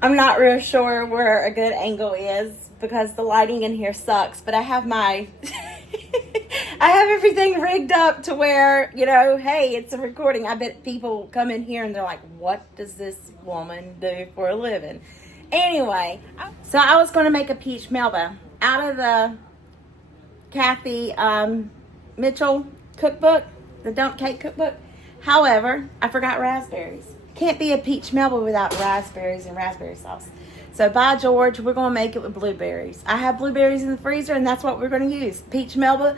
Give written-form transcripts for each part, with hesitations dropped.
I'm not real sure where a good angle is because the lighting in here sucks, but I have my I have everything rigged up to where, hey, it's a recording. I bet people come in here and they're like, what does this woman do for a living? Anyway, so I was going to make a peach melba out of the Kathy Mitchell cookbook, the dump cake cookbook. However, I forgot raspberries. Can't be a peach melba without raspberries and raspberry sauce. So by George, we're going to make it with blueberries. I have blueberries in the freezer, and that's what we're going to use. Peach melba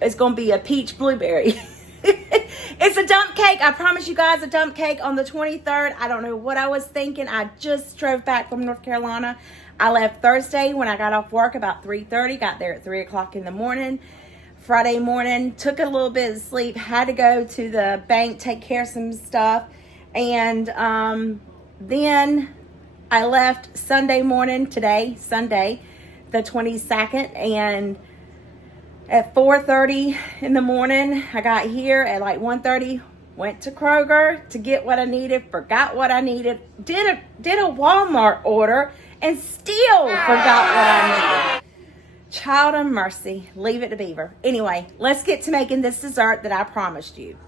is going to be a peach blueberry. It's a dump cake. I promise you guys a dump cake on the 23rd. I don't know what I was thinking. I just drove back from North Carolina. I left Thursday when I got off work about 3:30. Got there at 3 o'clock in the morning. Friday morning, took a little bit of sleep. Had to go to the bank, take care of some stuff. And then I left Sunday morning, today, Sunday, the 22nd. And at 4:30 in the morning, I got here at like 1:30, went to Kroger to get what I needed, forgot what I needed, did a Walmart order, and still forgot what I needed. Child of mercy, leave it to Beaver. Anyway, let's get to making this dessert that I promised you.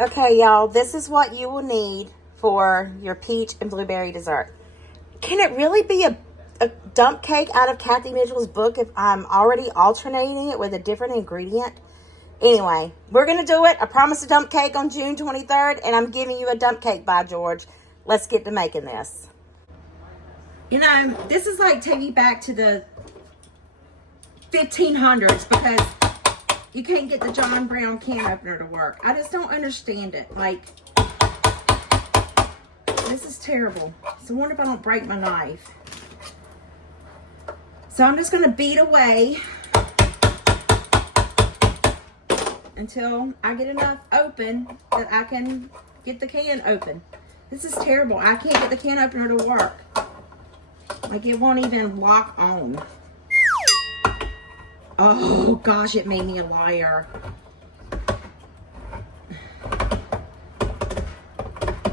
Okay, y'all, this is what you will need for your peach and blueberry dessert. Can it really be a dump cake out of Kathy Mitchell's book if I'm already alternating it with a different ingredient? Anyway, we're going to do it. I promised a dump cake on June 23rd, and I'm giving you a dump cake by George. Let's get to making this. This is like taking me back to the 1500s because you can't get the John Brown can opener to work. I just don't understand it. Like, this is terrible. So I wonder if I don't break my knife. So I'm just going to beat away until I get enough open that I can get the can open. This is terrible. I can't get the can opener to work. Like, it won't even lock on. Oh, gosh, it made me a liar.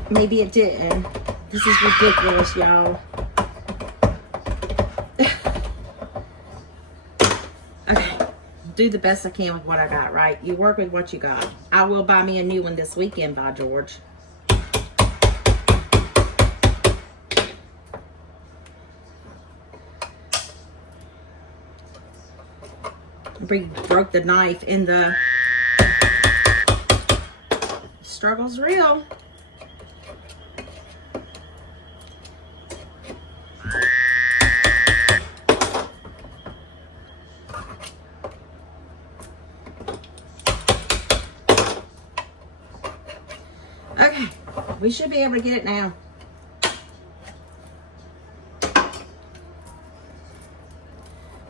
Maybe it didn't. This is ridiculous, y'all. Okay, do the best I can with what I got, right? You work with what you got. I will buy me a new one this weekend, by George. Broke the knife in the struggle's real. Okay, we should be able to get it now.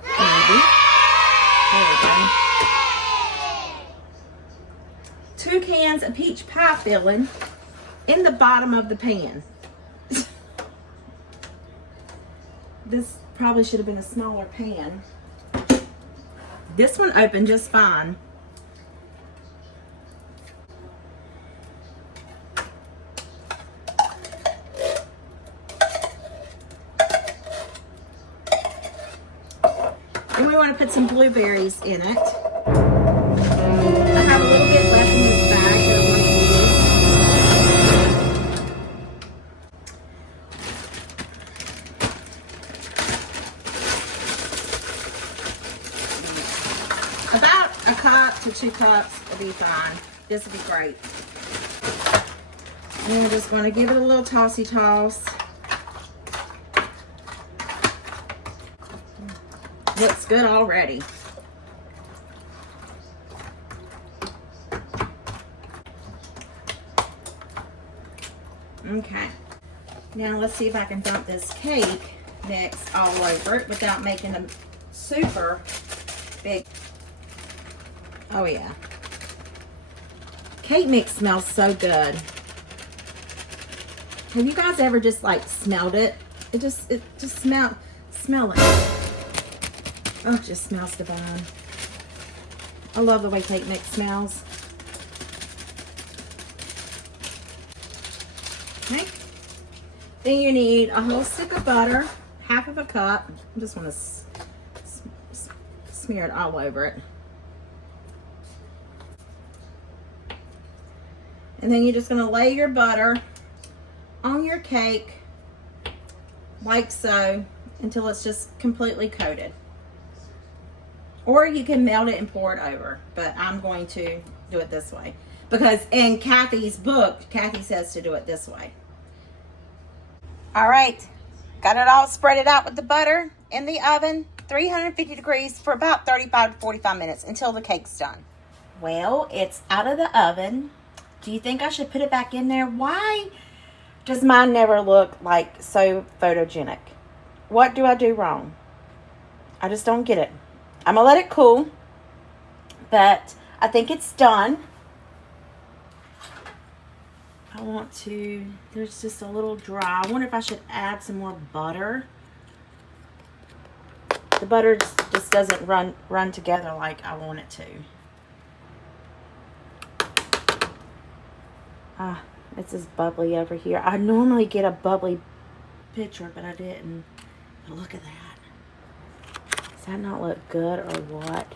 Maybe. There we go. 2 cans of peach pie filling in the bottom of the pan. This probably should have been a smaller pan. This one opened just fine. And we want to put some blueberries in it. I have a little bit left in this bag that I want to use. About a cup to 2 cups will be fine. This will be great. And we're just going to give it a little tossy toss. Looks good already. Okay. Now let's see if I can dump this cake mix all over it without making a super big. Oh yeah. Cake mix smells so good. Have you guys ever just like smelled it? It just smell it. Oh, it just smells divine. I love the way cake mix smells. Okay. Then you need a whole stick of butter, half of a cup. I just want to smear it all over it. And then you're just going to lay your butter on your cake like so until it's just completely coated. Or you can melt it and pour it over, but I'm going to do it this way because in Kathy's book, Kathy says to do it this way. All right, got it all spread out with the butter in the oven, 350 degrees for about 35 to 45 minutes until the cake's done. Well, it's out of the oven. Do you think I should put it back in there? Why does mine never look like so photogenic? What do I do wrong? I just don't get it. I'm gonna let it cool, but I think it's done. I want to, there's just a little dry. I wonder if I should add some more butter. The butter just doesn't run together like I want it to. Ah, it's this bubbly over here. I normally get a bubbly picture, but I didn't. But look at that. Does that not look good or what?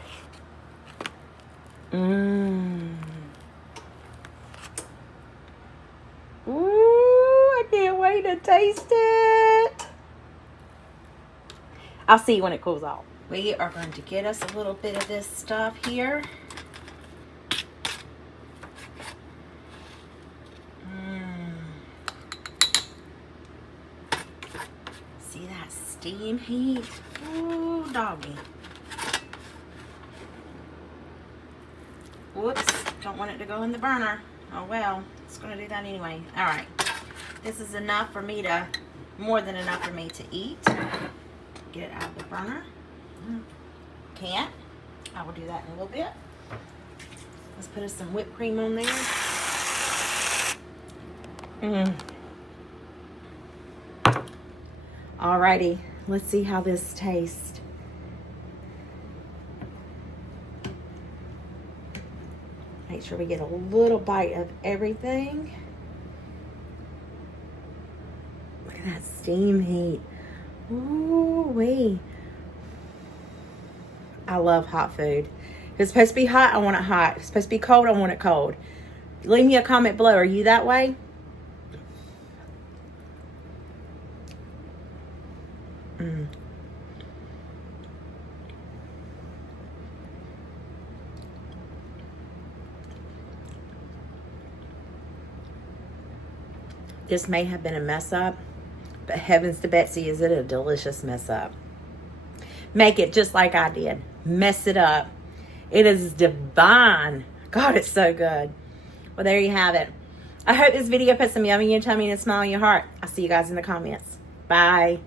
Ooh, I can't wait to taste it. I'll see you when it cools off. We are going to get us a little bit of this stuff here. See that steam heat? Ooh, doggy. Whoops, don't want it to go in the burner. Oh well, it's going to do that anyway. All right, this is enough for me to, more than enough for me to eat. Get it out of the burner. Can't. I will do that in a little bit. Let's put us some whipped cream on there. Alrighty, let's see how this tastes. Make sure we get a little bite of everything. Look at that steam heat. Ooh wee. I love hot food. If it's supposed to be hot, I want it hot. If it's supposed to be cold, I want it cold. Leave me a comment below. Are you that way? This may have been a mess up, but heavens to Betsy, is it a delicious mess up. Make it just like I did. Mess it up. It is divine. God, it's so good. Well, there you have it. I hope this video put some yummy in your tummy and a smile in your heart. I'll see you guys in the comments. Bye.